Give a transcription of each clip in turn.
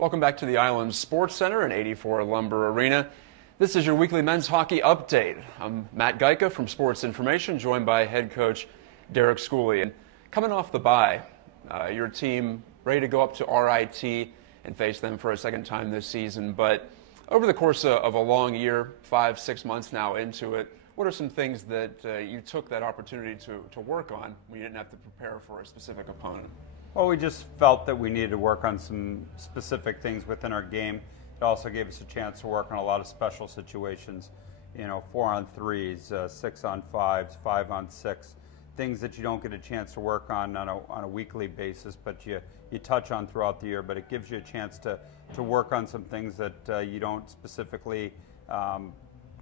Welcome back to the Island Sports Center and 84 Lumber Arena. This is your weekly men's hockey update. I'm Matt Gajtka from Sports Information, joined by head coach Derek Schooley. And coming off the bye, your team ready to go up to RIT and face them for a second time this season. But over the course of a long year, 5-6 months now into it, what are some things that you took that opportunity to work on when you didn't have to prepare for a specific opponent? Well, we just felt that we needed to work on some specific things within our game. It also gave us a chance to work on a lot of special situations, 4-on-3s, 6-on-5s, 5-on-6, things that you don't get a chance to work on a weekly basis, but you touch on throughout the year. But it gives you a chance to work on some things that you don't specifically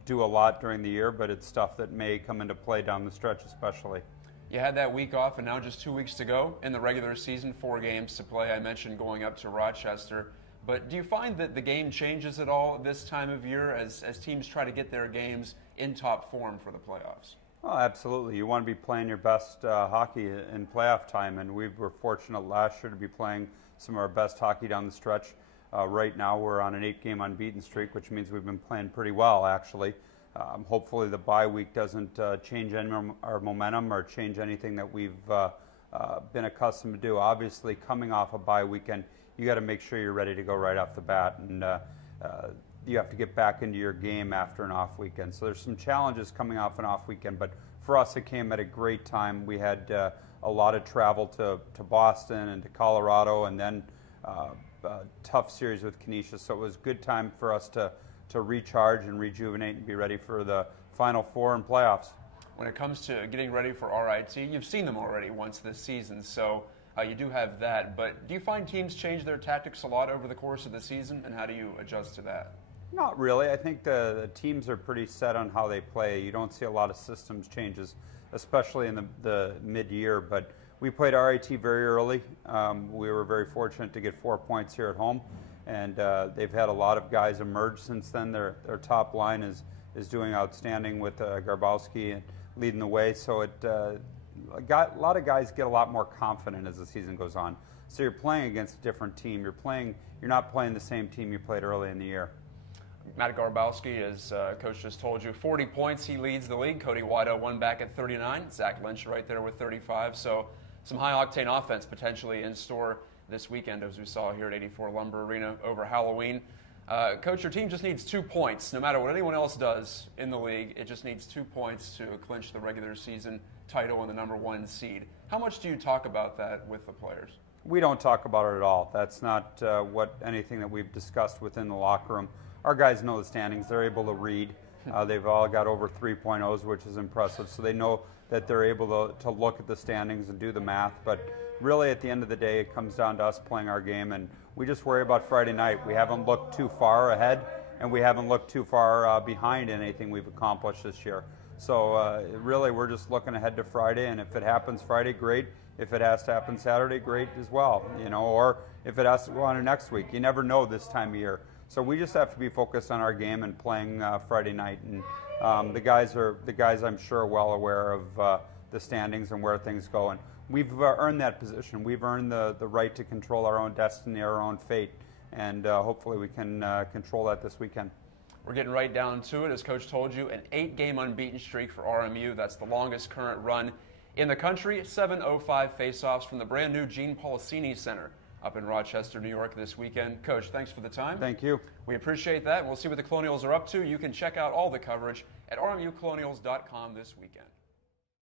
do a lot during the year, but it's stuff that may come into play down the stretch especially. You had that week off, and now just 2 weeks to go in the regular season, 4 games to play. I mentioned going up to Rochester. But do you find that the game changes at all this time of year as teams try to get their games in top form for the playoffs? Oh, absolutely. You want to be playing your best hockey in playoff time, and we were fortunate last year to be playing some of our best hockey down the stretch. Right now we're on an 8-game unbeaten streak, which means we've been playing pretty well, actually. Hopefully the bye week doesn't change our momentum or change anything that we've been accustomed to do. Obviously, coming off a bye weekend, you got to make sure you're ready to go right off the bat, and you have to get back into your game after an off weekend. So there's some challenges coming off an off weekend, but for us it came at a great time. We had a lot of travel to Boston and to Colorado, and then a tough series with Canisius, so it was a good time for us to recharge and rejuvenate and be ready for the Final Four and playoffs. When it comes to getting ready for RIT, you've seen them already once this season, so you do have that. But do you find teams change their tactics a lot over the course of the season, and how do you adjust to that? Not really. I think the teams are pretty set on how they play. You don't see a lot of systems changes, especially in the mid-year. But we played RIT very early. We were very fortunate to get 4 points here at home. And they've had a lot of guys emerge since then. Their top line is doing outstanding with Garbowski leading the way. So a lot of guys get a lot more confident as the season goes on. So you're playing against a different team. You're not playing the same team you played early in the year. Matt Garbowski, as Coach just told you, 40 points. He leads the league. Cody Wido one back at 39. Zach Lynch right there with 35. So some high-octane offense potentially in store this weekend, as we saw here at 84 Lumber Arena over Halloween. Coach, your team just needs 2 points. No matter what anyone else does in the league, it just needs 2 points to clinch the regular season title and the #1 seed. How much do you talk about that with the players? We don't talk about it at all. That's not anything that we've discussed within the locker room. Our guys know the standings. They're able to read. They've all got over 3.0s, which is impressive. So they know that they're able to look at the standings and do the math. But really, at the end of the day, it comes down to us playing our game, and we just worry about Friday night. We haven't looked too far ahead, and we haven't looked too far behind anything we've accomplished this year. So really, we're just looking ahead to Friday, and if it happens Friday, great. If it has to happen Saturday, great as well. Or if it has to go on to next week. You never know this time of year. So we just have to be focused on our game and playing Friday night. And the guys, I'm sure, are well aware of the standings and where things go. And we've earned that position. We've earned the right to control our own destiny, our own fate, and hopefully we can control that this weekend. We're getting right down to it. As Coach told you, an 8-game unbeaten streak for RMU. That's the longest current run in the country. 7:05 faceoffs from the brand new Gene Policini Center up in Rochester, New York this weekend. Coach, thanks for the time. Thank you. We appreciate that. We'll see what the Colonials are up to. You can check out all the coverage at rmucolonials.com this weekend.